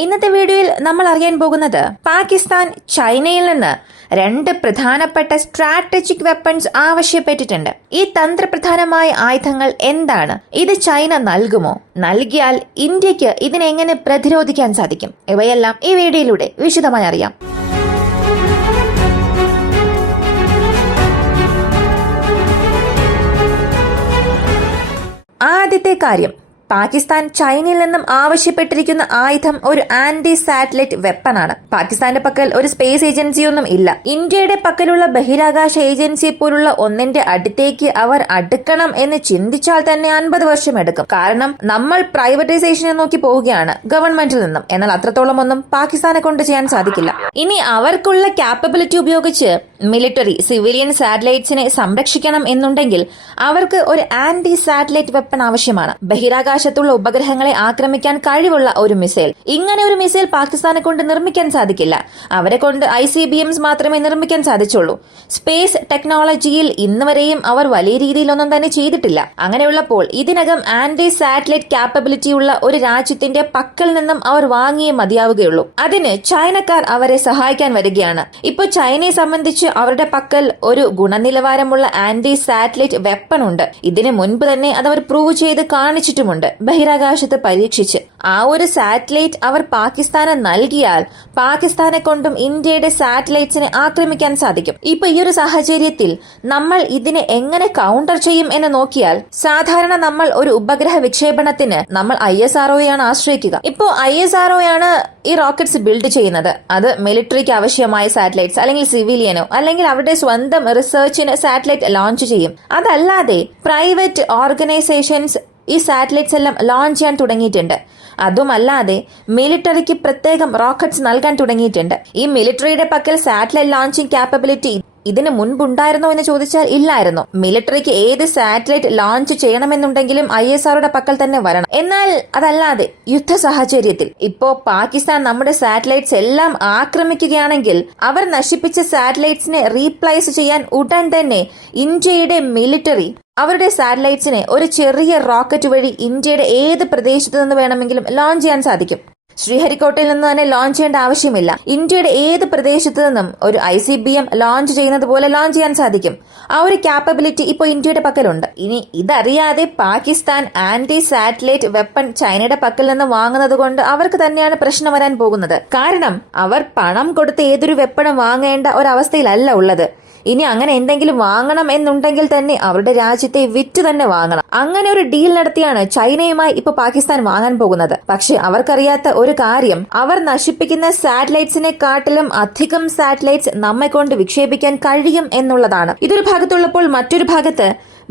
ഇന്നത്തെ വീഡിയോയിൽ നമ്മൾ അറിയാൻ പോകുന്നത് പാകിസ്ഥാൻ ചൈനയിൽ നിന്ന് 2 പ്രധാനപ്പെട്ട സ്ട്രാറ്റജിക് വെപ്പൺസ് ആവശ്യപ്പെട്ടിട്ടുണ്ട്. ഈ തന്ത്രപ്രധാനമായ ആയുധങ്ങൾ എന്താണ്? ഇത് ചൈന നൽകുമോ? നൽകിയാൽ ഇന്ത്യക്ക് ഇതിനെങ്ങനെ പ്രതിരോധിക്കാൻ സാധിക്കും? ഇവയെല്ലാം ഈ വീഡിയോയിലൂടെ വിശദമായി അറിയാം. ആദ്യത്തെ കാര്യം, പാകിസ്ഥാൻ ചൈനയിൽ നിന്നും ആവശ്യപ്പെട്ടിരിക്കുന്ന ആയുധം ഒരു ആന്റി സാറ്റലൈറ്റ് വെപ്പണാണ്. പാകിസ്ഥാന്റെ പക്കൽ ഒരു സ്പേസ് ഏജൻസിയൊന്നും ഇല്ല. ഇന്ത്യയുടെ പക്കലുള്ള ബഹിരാകാശ ഏജൻസിയെ പോലുള്ള ഒന്നിന്റെ അടുത്തേക്ക് അവർ അടുക്കണം എന്ന് ചിന്തിച്ചാൽ തന്നെ 50 വർഷം എടുക്കും. കാരണം നമ്മൾ പ്രൈവറ്റൈസേഷനെ നോക്കി പോവുകയാണ് ഗവൺമെന്റിൽ നിന്നും. എന്നാൽ അത്രത്തോളം ഒന്നും പാകിസ്ഥാനെ കൊണ്ട് ചെയ്യാൻ സാധിക്കില്ല. ഇനി അവർക്കുള്ള ക്യാപ്പബിലിറ്റി ഉപയോഗിച്ച് മിലിറ്ററി സിവിലിയൻ സാറ്റലൈറ്റ്സിനെ സംരക്ഷിക്കണം എന്നുണ്ടെങ്കിൽ അവർക്ക് ഒരു ആന്റി സാറ്റലൈറ്റ് വെപ്പൺ ആവശ്യമാണ്. ബഹിരാകാശത്തുള്ള ഉപഗ്രഹങ്ങളെ ആക്രമിക്കാൻ കഴിവുള്ള ഒരു മിസൈൽ. ഇങ്ങനെ ഒരു മിസൈൽ പാകിസ്ഥാനെ കൊണ്ട് നിർമ്മിക്കാൻ സാധിക്കില്ല. അവരെ കൊണ്ട് ICBMs മാത്രമേ നിർമ്മിക്കാൻ സാധിച്ചുള്ളൂ. സ്പേസ് ടെക്നോളജിയിൽ ഇന്നുവരെയും അവർ വലിയ രീതിയിലൊന്നും തന്നെ ചെയ്തിട്ടില്ല. അങ്ങനെയുള്ളപ്പോൾ ഇതിനകം ആന്റി സാറ്റലൈറ്റ് ക്യാപ്പബിലിറ്റി ഉള്ള ഒരു രാജ്യത്തിന്റെ പക്കൽ നിന്നും അവർ വാങ്ങിയേ മതിയാവുകയുള്ളൂ. അതിന് ചൈനക്കാർ അവരെ സഹായിക്കാൻ വരികയാണ്. ഇപ്പോൾ ചൈനയെ സംബന്ധിച്ച് അവരുടെ പക്കൽ ഒരു ഗുണനിലവാരമുള്ള ആന്റി സാറ്റലൈറ്റ് വെപ്പൺ ഉണ്ട്. ഇതിനു മുൻപ് തന്നെ അതവർ പ്രൂവ് ചെയ്ത് കാണിച്ചിട്ടുമുണ്ട്, ബഹിരാകാശത്ത് പരീക്ഷിച്ച്. ആ ഒരു സാറ്റലൈറ്റ് അവർ പാകിസ്ഥാന് നൽകിയാൽ പാകിസ്ഥാനെ കൊണ്ടും ഇന്ത്യയുടെ സാറ്റലൈറ്റ്സിനെ ആക്രമിക്കാൻ സാധിക്കും. ഇപ്പൊ ഈ ഒരു സാഹചര്യത്തിൽ നമ്മൾ ഇതിനെ എങ്ങനെ കൗണ്ടർ ചെയ്യും എന്ന് നോക്കിയാൽ, സാധാരണ നമ്മൾ ഒരു ഉപഗ്രഹ വിക്ഷേപണത്തിന് നമ്മൾ ISRO യാണ് ആശ്രയിക്കുക. ഇപ്പോ ISRO യാണ് ഈ റോക്കറ്റ്സ് ബിൽഡ് ചെയ്യുന്നത്. അത് മിലിറ്ററിക്ക് ആവശ്യമായ സാറ്റലൈറ്റ്സ് അല്ലെങ്കിൽ സിവിലിയനോ അല്ലെങ്കിൽ അവരുടെ സ്വന്തം റിസർച്ചിന് സാറ്റലൈറ്റ് ലോഞ്ച് ചെയ്യും. അതല്ലാതെ പ്രൈവറ്റ് ഓർഗനൈസേഷൻസ് ഈ സാറ്റലൈറ്റ്സ് എല്ലാം ലോഞ്ച് ചെയ്യാൻ തുടങ്ങിയിട്ടുണ്ട്. അതുമല്ലാതെ മിലിറ്ററിക്ക് പ്രത്യേകം റോക്കറ്റ്സ് നൽകാൻ തുടങ്ങിയിട്ടുണ്ട്. ഈ മിലിറ്ററിയുടെ പക്കൽ സാറ്റലൈറ്റ് ലോഞ്ചിങ് ക്യാപ്പബിലിറ്റി ഇതിന് മുൻപുണ്ടായിരുന്നോ എന്ന് ചോദിച്ചാൽ ഇല്ലായിരുന്നു. മിലിറ്ററിക്ക് ഏത് സാറ്റലൈറ്റ് ലോഞ്ച് ചെയ്യണമെന്നുണ്ടെങ്കിലും ISROയുടെ പക്കൽ തന്നെ വരണം. എന്നാൽ അതല്ലാതെ യുദ്ധ സാഹചര്യത്തിൽ ഇപ്പോ പാകിസ്ഥാൻ നമ്മുടെ സാറ്റലൈറ്റ്സ് എല്ലാം ആക്രമിക്കുകയാണെങ്കിൽ അവർ നശിപ്പിച്ച സാറ്റലൈറ്റ്സിനെ റീപ്ലേസ് ചെയ്യാൻ ഉടൻ തന്നെ ഇന്ത്യയുടെ മിലിറ്ററി അവരുടെ സാറ്റലൈറ്റ്സിനെ ഒരു ചെറിയ റോക്കറ്റ് വഴി ഇന്ത്യയുടെ ഏത് പ്രദേശത്ത് നിന്ന് വേണമെങ്കിലും ലോഞ്ച് ചെയ്യാൻ സാധിക്കും. ശ്രീഹരിക്കോട്ടയിൽ നിന്ന് തന്നെ ലോഞ്ച് ചെയ്യേണ്ട ആവശ്യമില്ല. ഇന്ത്യയുടെ ഏത് പ്രദേശത്ത് നിന്നും ഒരു ICBM ലോഞ്ച് ചെയ്യുന്നത് പോലെ ലോഞ്ച് ചെയ്യാൻ സാധിക്കും. ആ ഒരു ക്യാപ്പബിലിറ്റി ഇപ്പോൾ ഇന്ത്യയുടെ പക്കലുണ്ട്. ഇനി ഇതറിയാതെ പാകിസ്ഥാൻ ആന്റി സാറ്റലൈറ്റ് വെപ്പൺ ചൈനയുടെ പക്കൽ നിന്ന് വാങ്ങുന്നത് കൊണ്ട് അവർക്ക് തന്നെയാണ് പ്രശ്നം വരാൻ പോകുന്നത്. കാരണം അവർ പണം കൊടുത്ത് ഏതൊരു വെപ്പണും വാങ്ങേണ്ട ഒരവസ്ഥയിലല്ല ഉള്ളത്. ഇനി അങ്ങനെ എന്തെങ്കിലും വാങ്ങണം എന്നുണ്ടെങ്കിൽ തന്നെ അവരുടെ രാജ്യത്തെ വിറ്റ് തന്നെ വാങ്ങണം. അങ്ങനെ ഒരു ഡീൽ നടത്തിയാണ് ചൈനയുമായി ഇപ്പൊ പാകിസ്ഥാൻ വാങ്ങാൻ പോകുന്നത്. പക്ഷെ അവർക്കറിയാത്ത ഒരു കാര്യം, അവർ നശിപ്പിക്കുന്ന സാറ്റലൈറ്റ്സിനെക്കാട്ടിലും അധികം സാറ്റലൈറ്റ്സ് നമ്മെ കൊണ്ട് വിക്ഷേപിക്കാൻ കഴിയും എന്നുള്ളതാണ്. ഇതൊരു ഭാഗത്തുള്ളപ്പോൾ മറ്റൊരു ഭാഗത്ത്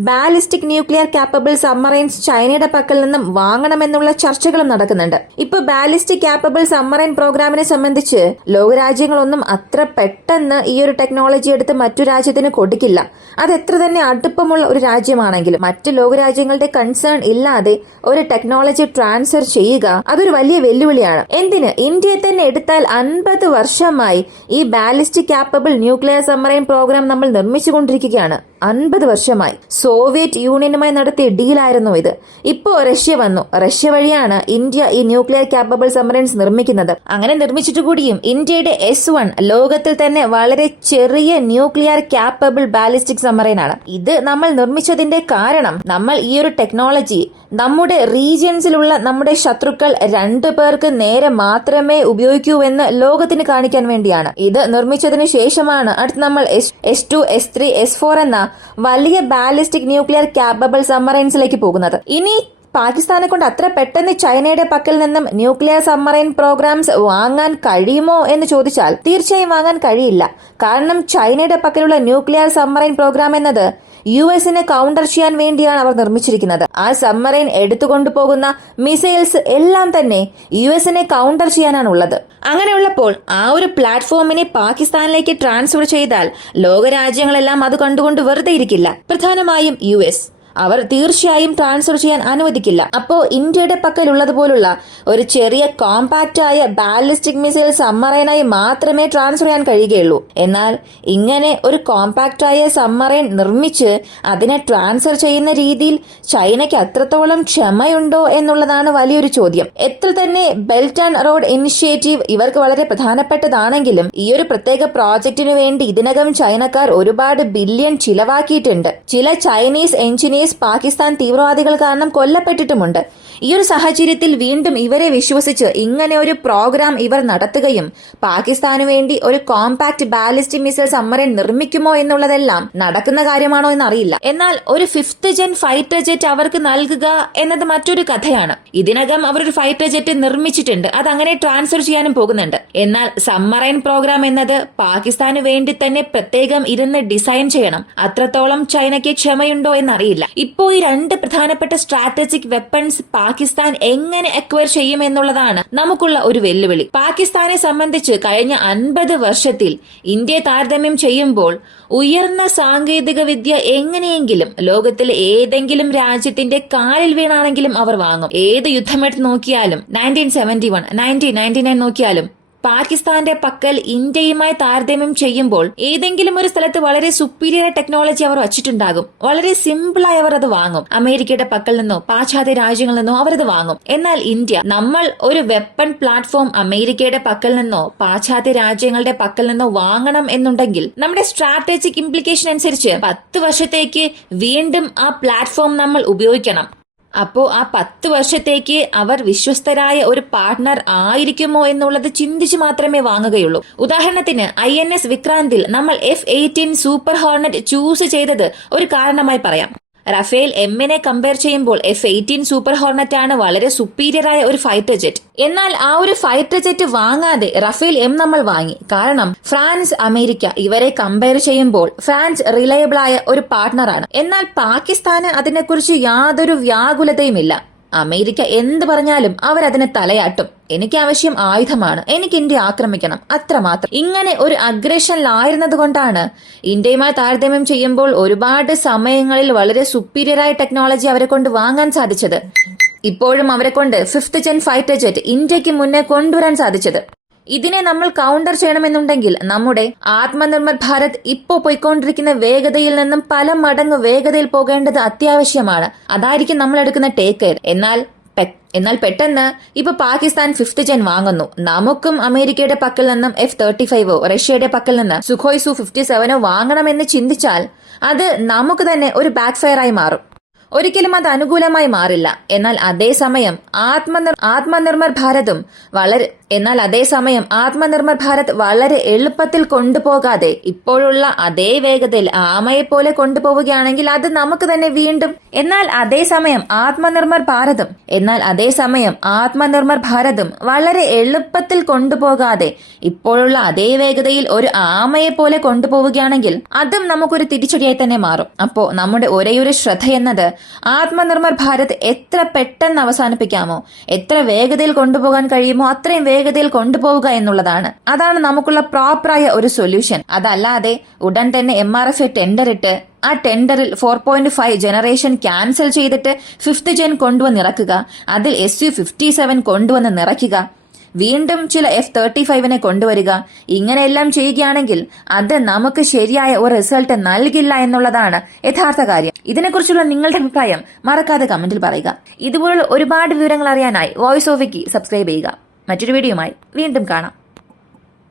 ബാലിസ്റ്റിക് ന്യൂക്ലിയർ ക്യാപ്പബിൾ സബ്മറൈൻസ് ചൈനയുടെ പക്കൽ നിന്നും വാങ്ങണമെന്നുള്ള ചർച്ചകളും നടക്കുന്നുണ്ട്. ഇപ്പൊ ബാലിസ്റ്റിക് ക്യാപ്പബിൾ സബ്മറൈൻ പ്രോഗ്രാമിനെ സംബന്ധിച്ച് ലോകരാജ്യങ്ങളൊന്നും അത്ര പെട്ടെന്ന് ഈ ഒരു ടെക്നോളജി എടുത്ത് മറ്റു രാജ്യത്തിന് കൊടുക്കില്ല. അത് എത്ര തന്നെ അടുപ്പമുള്ള ഒരു രാജ്യമാണെങ്കിലും മറ്റു ലോകരാജ്യങ്ങളുടെ കൺസേൺ ഇല്ലാതെ ഒരു ടെക്നോളജി ട്രാൻസ്ഫർ ചെയ്യുക അതൊരു വലിയ വെല്ലുവിളിയാണ്. എന്തിന്, ഇന്ത്യയെ തന്നെ എടുത്താൽ 50 വർഷമായി ഈ ballistic capable nuclear submarine programme നമ്മൾ നിർമ്മിച്ചുകൊണ്ടിരിക്കുകയാണ്. 50 വർഷമായി സോവിയറ്റ് യൂണിയനുമായി നടത്തിയ ഡീലായിരുന്നു ഇത്. ഇപ്പോ റഷ്യ വന്നു. റഷ്യ വഴിയാണ് ഇന്ത്യ ഈ ന്യൂക്ലിയർ ക്യാപ്പബിൾ സബ്മറൈൻസ് നിർമ്മിക്കുന്നത്. അങ്ങനെ നിർമ്മിച്ചിട്ട് കൂടിയും ഇന്ത്യയുടെ S1 ലോകത്തിൽ തന്നെ വളരെ ചെറിയ ന്യൂക്ലിയർ ക്യാപ്പബിൾ ബാലിസ്റ്റിക് സബ്മറൈൻ ആണ്. ഇത് നമ്മൾ നിർമ്മിച്ചതിന്റെ കാരണം, നമ്മൾ ഈ ഒരു ടെക്നോളജി നമ്മുടെ റീജിയൻസിലുള്ള നമ്മുടെ ശത്രുക്കൾ 2 പേർക്ക് നേരെ മാത്രമേ ഉപയോഗിക്കൂ എന്ന് ലോകത്തിന് കാണിക്കാൻ വേണ്ടിയാണ്. ഇത് നിർമ്മിച്ചതിന് ശേഷമാണ് അടുത്ത് നമ്മൾ S2, S3, S4 എന്ന വലിയ ബാലിസ്റ്റിക് ന്യൂക്ലിയർ ക്യാപ്പബിൾ സബ്മറൈൻസിലേക്ക് പോകുന്നത്. ഇനി പാകിസ്ഥാനെ കൊണ്ട് അത്ര പെട്ടെന്ന് ചൈനയുടെ പക്കൽ നിന്നും ന്യൂക്ലിയർ സബ്മറൈൻ പ്രോഗ്രാംസ് വാങ്ങാൻ കഴിയുമോ എന്ന് ചോദിച്ചാൽ തീർച്ചയായും വാങ്ങാൻ കഴിയില്ല. കാരണം ചൈനയുടെ പക്കലുള്ള ന്യൂക്ലിയർ സബ്മറൈൻ പ്രോഗ്രാം എന്നത് US-നെ കൗണ്ടർ ചെയ്യാൻ വേണ്ടിയാണ് അവർ നിർമ്മിച്ചിരിക്കുന്നത്. ആ സബ്മറൈൻ എടുത്തുകൊണ്ടുപോകുന്ന മിസൈൽസ് എല്ലാം തന്നെ US-നെ കൗണ്ടർ ചെയ്യാനാണുള്ളത്. അങ്ങനെയുള്ളപ്പോൾ ആ ഒരു പ്ലാറ്റ്ഫോമിനെ പാകിസ്ഥാനിലേക്ക് ട്രാൻസ്ഫർ ചെയ്താൽ ലോകരാജ്യങ്ങളെല്ലാം അത് കണ്ടുകൊണ്ട് വെറുതെ ഇരിക്കില്ല. പ്രധാനമായും US. അവർ തീർച്ചയായും ട്രാൻസ്ഫർ ചെയ്യാൻ അനുവദിക്കില്ല. അപ്പോ ഇന്ത്യയുടെ പക്കലുള്ളതുപോലുള്ള ഒരു ചെറിയ കോമ്പാക്റ്റ് ആയ ബാലിസ്റ്റിക് മിസൈൽ സബ്മറൈനായി മാത്രമേ ട്രാൻസ്ഫർ ചെയ്യാൻ കഴിയുകയുള്ളൂ. എന്നാൽ ഇങ്ങനെ ഒരു കോമ്പാക്റ്റ് ആയ സബ്മറൈൻ നിർമ്മിച്ച് അതിനെ ട്രാൻസ്ഫർ ചെയ്യുന്ന രീതിയിൽ ചൈനയ്ക്ക് അത്രത്തോളം ക്ഷമയുണ്ടോ എന്നുള്ളതാണ് വലിയൊരു ചോദ്യം. എത്ര തന്നെ ബെൽറ്റ് ആൻഡ് റോഡ് ഇനിഷ്യേറ്റീവ് ഇവർക്ക് വളരെ പ്രധാനപ്പെട്ടതാണെങ്കിലും ഈ ഒരു പ്രത്യേക പ്രോജക്റ്റിനു വേണ്ടി ഇതിനകം ചൈനക്കാർ ഒരുപാട് ബില്യൺ ചിലവാക്കിയിട്ടുണ്ട്. ചില ചൈനീസ് എഞ്ചിനീയേഴ്സ് പാകിസ്ഥാൻ തീവ്രവാദികൾ കാരണം കൊല്ലപ്പെട്ടിട്ടുമുണ്ട്. ഈ ഒരു സാഹചര്യത്തിൽ വീണ്ടും ഇവരെ വിശ്വസിച്ച് ഇങ്ങനെ ഒരു പ്രോഗ്രാം ഇവർ നടത്തുകയും പാകിസ്ഥാനു വേണ്ടി ഒരു കോമ്പാക്ട് ബാലിസ്റ്റിക് മിസൈൽ സബ്മറൈൻ നിർമ്മിക്കുമോ എന്നുള്ളതെല്ലാം നടക്കുന്ന കാര്യമാണോ എന്നറിയില്ല. എന്നാൽ ഒരു 5th ജെൻ ഫൈറ്റർ ജെറ്റ് അവർക്ക് നൽകുക എന്നത് മറ്റൊരു കഥയാണ്. ഇതിനകം അവർ ഒരു ഫൈറ്റർ ജെറ്റ് നിർമ്മിച്ചിട്ടുണ്ട്, അത് അങ്ങനെ ട്രാൻസ്ഫർ ചെയ്യാനും പോകുന്നുണ്ട്. എന്നാൽ സബ്മറൈൻ പ്രോഗ്രാം എന്നത് പാകിസ്ഥാനു വേണ്ടി തന്നെ പ്രത്യേകം ഇരുന്ന് ഡിസൈൻ ചെയ്യണം. അത്രത്തോളം ചൈനയ്ക്ക് ക്ഷമയുണ്ടോ എന്നറിയില്ല. ഇപ്പോ ഈ 2 പ്രധാനപ്പെട്ട സ്ട്രാറ്റജിക് വെപ്പൺസ് പാകിസ്ഥാൻ എങ്ങനെ അക്വയർ ചെയ്യുമെന്നുള്ളതാണ് നമുക്കുള്ള ഒരു വെല്ലുവിളി. പാകിസ്ഥാനെ സംബന്ധിച്ച് കഴിഞ്ഞ 50 വർഷത്തിൽ ഇന്ത്യയെ താരതമ്യം ചെയ്യുമ്പോൾ ഉയർന്ന സാങ്കേതിക വിദ്യ എങ്ങനെയെങ്കിലും ലോകത്തിലെ ഏതെങ്കിലും രാജ്യത്തിന്റെ കാലിൽ വീണാണെങ്കിലും അവർ വാങ്ങും. ഏത് യുദ്ധമെടുത്ത് നോക്കിയാലും 1971, 1999 നോക്കിയാലും പാകിസ്ഥാന്റെ പക്കൽ ഇന്ത്യയുമായി താരതമ്യം ചെയ്യുമ്പോൾ ഏതെങ്കിലും ഒരു സ്ഥലത്ത് വളരെ സുപ്പീരിയർ ടെക്നോളജി അവർ വച്ചിട്ടുണ്ടാകും. വളരെ സിമ്പിളായി അവർ അത് വാങ്ങും. അമേരിക്കയുടെ പക്കൽ നിന്നോ പാശ്ചാത്യ രാജ്യങ്ങളിൽ നിന്നോ അവരത് വാങ്ങും. എന്നാൽ ഇന്ത്യ, നമ്മൾ ഒരു വെപ്പൺ പ്ലാറ്റ്ഫോം അമേരിക്കയുടെ പക്കൽ നിന്നോ പാശ്ചാത്യ രാജ്യങ്ങളുടെ പക്കൽ നിന്നോ വാങ്ങണം എന്നുണ്ടെങ്കിൽ നമ്മുടെ സ്ട്രാറ്റജിക് ഇംപ്ലിക്കേഷൻ അനുസരിച്ച് 10 വർഷത്തേക്ക് വീണ്ടും ആ പ്ലാറ്റ്ഫോം നമ്മൾ ഉപയോഗിക്കണം. അപ്പോ ആ 10 വർഷത്തേക്ക് അവർ വിശ്വസ്തരായ ഒരു പാർട്ട്ണർ ആയിരിക്കുമോ എന്നുള്ളത് ചിന്തിച്ചു മാത്രമേ വാങ്ങുകയുള്ളൂ. ഉദാഹരണത്തിന് INS വിക്രാന്തിൽ നമ്മൾ F-18 സൂപ്പർ ഹോർണറ്റ് ചൂസ് ചെയ്തത് ഒരു കാരണമായി പറയാം. റഫേൽ എമ്മിനെ കമ്പയർ ചെയ്യുമ്പോൾ F-18 സൂപ്പർ ഹോർണറ്റ് ആണ് വളരെ സുപ്പീരിയർ ആയ ഒരു ഫൈറ്റർ ജെറ്റ്. എന്നാൽ ആ ഒരു ഫൈറ്റർ ജെറ്റ് വാങ്ങാതെ റഫേൽ എം നമ്മൾ വാങ്ങി. കാരണം ഫ്രാൻസ്, അമേരിക്ക ഇവരെ കമ്പയർ ചെയ്യുമ്പോൾ ഫ്രാൻസ് റിലയബിൾ ആയ ഒരു പാർട്ട്ണറാണ്. എന്നാൽ പാകിസ്ഥാന് അതിനെക്കുറിച്ച് യാതൊരു വ്യാകുലതയുമില്ല. അമേരിക്ക എന്ത് പറഞ്ഞാലും അവരതിന് തലയാട്ടും. എനിക്ക് ആവശ്യം ആയുധമാണ്, എനിക്ക് ഇന്ത്യ ആക്രമിക്കണം, അത്രമാത്രം. ഇങ്ങനെ ഒരു അഗ്രഷനിലായിരുന്നത് കൊണ്ടാണ് ഇന്ത്യയുമായി താരതമ്യം ചെയ്യുമ്പോൾ ഒരുപാട് സമയങ്ങളിൽ വളരെ സുപ്പീരിയറായ ടെക്നോളജി അവരെ കൊണ്ട് വാങ്ങാൻ സാധിച്ചത്. ഇപ്പോഴും അവരെ കൊണ്ട് 5th ജെൻ ഫൈറ്റർ ജെറ്റ് ഇന്ത്യക്ക് മുന്നേ കൊണ്ടുവരാൻ സാധിച്ചത്. ഇതിനെ നമ്മൾ കൗണ്ടർ ചെയ്യണമെന്നുണ്ടെങ്കിൽ നമ്മുടെ ആത്മനിർഭർ ഭാരത് ഇപ്പോ പോയിക്കൊണ്ടിരിക്കുന്ന വേഗതയിൽ നിന്നും പല മടങ്ങ് വേഗതയിൽ പോകേണ്ടത് അത്യാവശ്യമാണ്. അതായിരിക്കും നമ്മൾ എടുക്കുന്ന ടേക്ക് കെയർ. എന്നാൽ പെട്ടെന്ന് ഇപ്പൊ പാകിസ്ഥാൻ 5th ജെൻ വാങ്ങുന്നു. നമുക്കും അമേരിക്കയുടെ പക്കൽ നിന്നും F-35 റഷ്യയുടെ പക്കൽ നിന്ന് സുഖോയ് Su-57 വാങ്ങണമെന്ന് ചിന്തിച്ചാൽ അത് നമുക്ക് തന്നെ ഒരു ബാക്ക് ഫയർ ആയി മാറും. ഒരിക്കലും അത് അനുകൂലമായി മാറില്ല. എന്നാൽ അതേസമയം ആത്മനിർഭർ ഭാരത് വളരെ എളുപ്പത്തിൽ കൊണ്ടുപോകാതെ ഇപ്പോഴുള്ള അതേ വേഗതയിൽ ആമയെ പോലെ കൊണ്ടുപോവുകയാണെങ്കിൽ അത് നമുക്ക് തന്നെ വീണ്ടും. എന്നാൽ അതേസമയം ആത്മനിർഭർ ഭാരതും വളരെ എളുപ്പത്തിൽ കൊണ്ടുപോകാതെ ഇപ്പോഴുള്ള അതേ വേഗതയിൽ ഒരു ആമയെ പോലെ കൊണ്ടുപോവുകയാണെങ്കിൽ അതും നമുക്കൊരു തിരിച്ചടിയായി തന്നെ മാറും. അപ്പോ നമ്മുടെ ഒരേയൊരു ശ്രദ്ധ എന്നത് ആത്മനിർഭർ ഭാരത് എത്ര പെട്ടെന്ന് അവസാനിപ്പിക്കാമോ, എത്ര വേഗതയിൽ കൊണ്ടുപോകാൻ കഴിയുമോ അത്രയും വേഗതയിൽ കൊണ്ടുപോവുക എന്നുള്ളതാണ്. അതാണ് നമുക്കുള്ള പ്രോപ്പറായ ഒരു സൊല്യൂഷൻ. അതല്ലാതെ ഉടൻ തന്നെ MRF ടെൻഡർ ഇട്ട് ആ ടെൻഡറിൽ 4.5 ജനറേഷൻ ക്യാൻസൽ ചെയ്തിട്ട് 5th ജെൻ കൊണ്ടുവന്ന് ഇറക്കുക, അതിൽ Su-57 കൊണ്ടുവന്ന് നിറയ്ക്കുക, വീണ്ടും ചില F-35 കൊണ്ടുവരിക. ഇങ്ങനെയെല്ലാം ചെയ്യുകയാണെങ്കിൽ അത് നമുക്ക് ശരിയായ ഒരു റിസൾട്ട് നൽകില്ല എന്നുള്ളതാണ് യഥാർത്ഥ കാര്യം. ഇതിനെക്കുറിച്ചുള്ള നിങ്ങളുടെ അഭിപ്രായം മറക്കാതെ കമന്റിൽ പറയുക. ഇതുപോലുള്ള ഒരുപാട് വിവരങ്ങൾ അറിയാനായി വോയിസ് ഓഫ് വിക്കി സബ്സ്ക്രൈബ് ചെയ്യുക. മറ്റൊരു വീഡിയോയുമായി വീണ്ടും കാണാം.